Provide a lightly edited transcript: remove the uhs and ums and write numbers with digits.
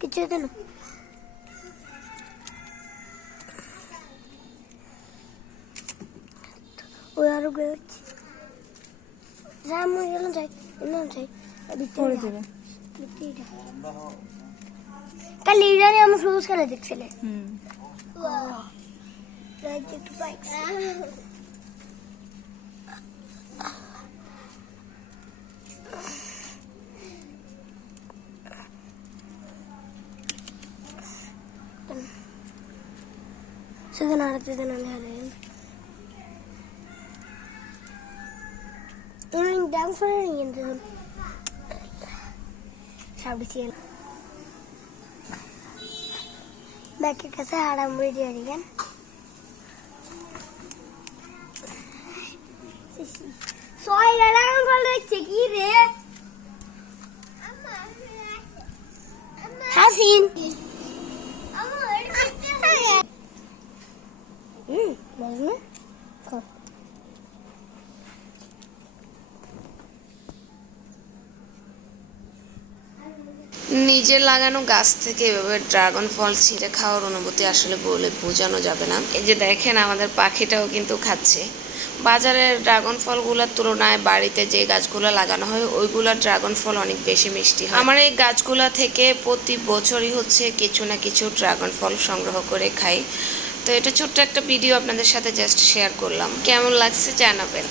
কিছু দেন ওই আরো গেছি রাম গেল যাই না যাই ভিতরে যাবে ভিতরে কাল লিডারে আমরা ফ্লুস খেলে দেখছিলে রাইট একটু বাইক সেখানে আড়াতে দেন আমি হারেন ini dang for ringin dun sabi siya back kasi haram video again soy lalang bole cheki re hasin mazmun নিজের লাগানো গাছ থেকে এভাবে ড্রাগন ফল ছিঁড়ে খাওয়ার অনুভূতি আসলে বলে বোঝানো যাবে না। এই যে দেখেন আমাদের পাখিটাও কিন্তু খাচ্ছে। বাজারের ড্রাগন ফলগুলোর তুলনায় বাড়িতে যে গাছগুলো লাগানো হয় ওইগুলোর ড্রাগন ফল অনেক বেশি মিষ্টি হয়। আমার এই গাছগুলো থেকে প্রতি বছরই হচ্ছে কিছু না কিছু ড্রাগন ফল সংগ্রহ করে খাই। তো এটা ছোট্ট একটা ভিডিও আপনাদের সাথে জাস্ট শেয়ার করলাম, কেমন লাগছে জানাবেন।